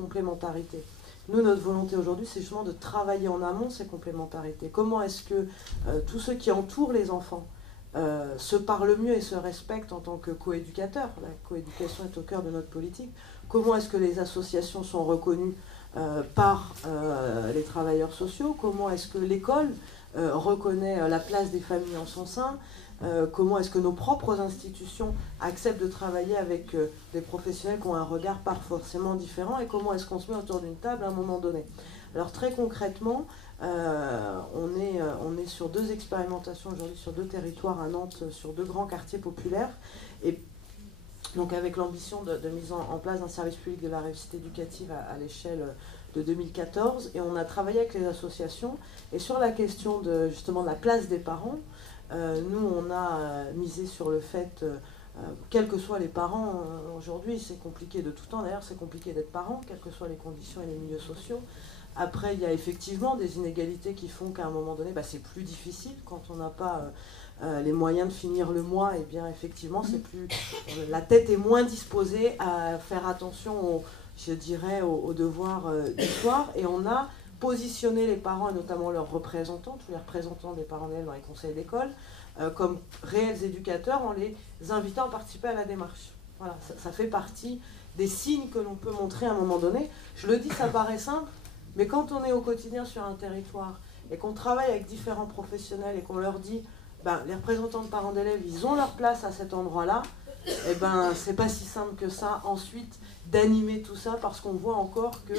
complémentarités. Nous, notre volonté aujourd'hui, c'est justement de travailler en amont ces complémentarités. Comment est-ce que tous ceux qui entourent les enfants se parlent mieux et se respectent en tant que coéducateurs? La coéducation est au cœur de notre politique. Comment est-ce que les associations sont reconnues par les travailleurs sociaux? Comment est-ce que l'école reconnaît la place des familles en son sein? Comment est-ce que nos propres institutions acceptent de travailler avec des professionnels qui ont un regard pas forcément différent, et comment est-ce qu'on se met autour d'une table à un moment donné? Alors très concrètement, on est sur 2 expérimentations aujourd'hui, sur 2 territoires à Nantes, sur 2 grands quartiers populaires, et donc avec l'ambition de mise en place d'un service public de la réussite éducative à l'échelle de 2014, et on a travaillé avec les associations, et sur la question justement de la place des parents, nous, on a misé sur le fait, quels que soient les parents, aujourd'hui, c'est compliqué de tout temps, d'ailleurs, c'est compliqué d'être parent, quelles que soient les conditions et les milieux sociaux. Après, il y a effectivement des inégalités qui font qu'à un moment donné, c'est plus difficile quand on n'a pas les moyens de finir le mois, et bien effectivement, c'est plus, la tête est moins disposée à faire attention, je dirais, aux devoirs du soir, et on a positionner les parents, et notamment leurs représentants, tous les représentants des parents d'élèves dans les conseils d'école, comme réels éducateurs, en les invitant à participer à la démarche. Voilà, ça fait partie des signes que l'on peut montrer à un moment donné. Je le dis, ça paraît simple, mais quand on est au quotidien sur un territoire, et qu'on travaille avec différents professionnels, et qu'on leur dit, les représentants de parents d'élèves, ils ont leur place à cet endroit-là, et c'est pas si simple que ça ensuite d'animer tout ça, parce qu'on voit encore que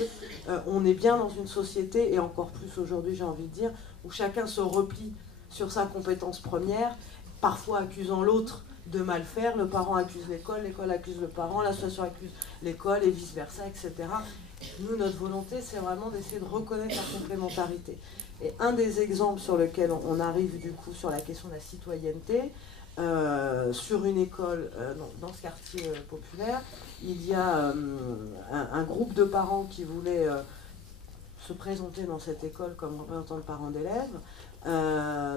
on est bien dans une société, et encore plus aujourd'hui, j'ai envie de dire, où chacun se replie sur sa compétence première, parfois accusant l'autre de mal faire. Le parent accuse l'école, l'école accuse le parent, l'association accuse l'école, et vice-versa, etc. Nous, notre volonté, c'est vraiment d'essayer de reconnaître la complémentarité. Et un des exemples sur lequel on arrive du coup sur la question de la citoyenneté, sur une école dans ce quartier populaire, il y a un groupe de parents qui voulait se présenter dans cette école comme représentant de parents d'élèves,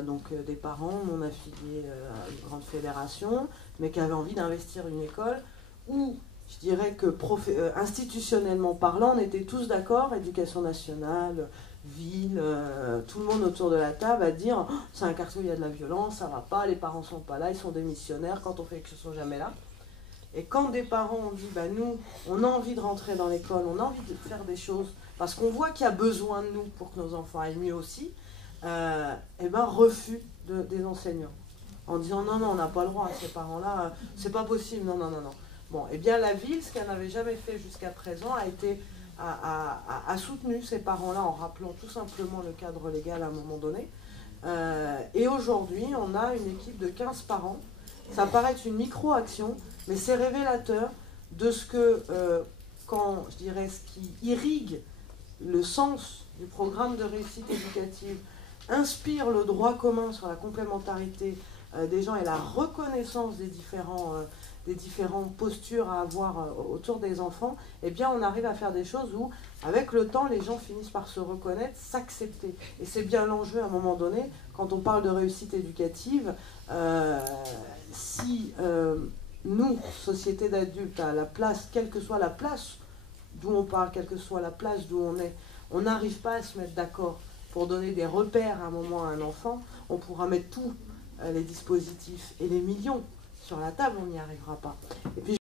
donc des parents non affiliés à une grande fédération, mais qui avaient envie d'investir une école où, je dirais que institutionnellement parlant, on était tous d'accord, éducation nationale, ville, tout le monde autour de la table à dire oh, c'est un quartier où il y a de la violence, ça va pas, les parents sont pas là, ils sont démissionnaires, quand on fait quelque chose, ils sont jamais là. Et quand des parents ont dit nous, on a envie de rentrer dans l'école, on a envie de faire des choses, parce qu'on voit qu'il y a besoin de nous pour que nos enfants aillent mieux aussi, refus des enseignants. En disant non, on n'a pas le droit, ces parents-là, c'est pas possible, non. Bon, et bien la ville, ce qu'elle n'avait jamais fait jusqu'à présent, a soutenu ces parents-là en rappelant tout simplement le cadre légal à un moment donné. Et aujourd'hui, on a une équipe de 15 parents. Ça paraît être une micro-action, mais c'est révélateur de ce que, ce qui irrigue le sens du programme de réussite éducative, inspire le droit commun sur la complémentarité des gens et la reconnaissance des différentes postures à avoir autour des enfants, eh bien on arrive à faire des choses où, avec le temps, les gens finissent par se reconnaître, s'accepter. Et c'est bien l'enjeu à un moment donné, quand on parle de réussite éducative, si nous, société d'adultes, à la place, quelle que soit la place d'où on parle, quelle que soit la place d'où on est, on n'arrive pas à se mettre d'accord pour donner des repères à un moment à un enfant, on pourra mettre tous les dispositifs et les millions sur la table, on n'y arrivera pas. Et puis,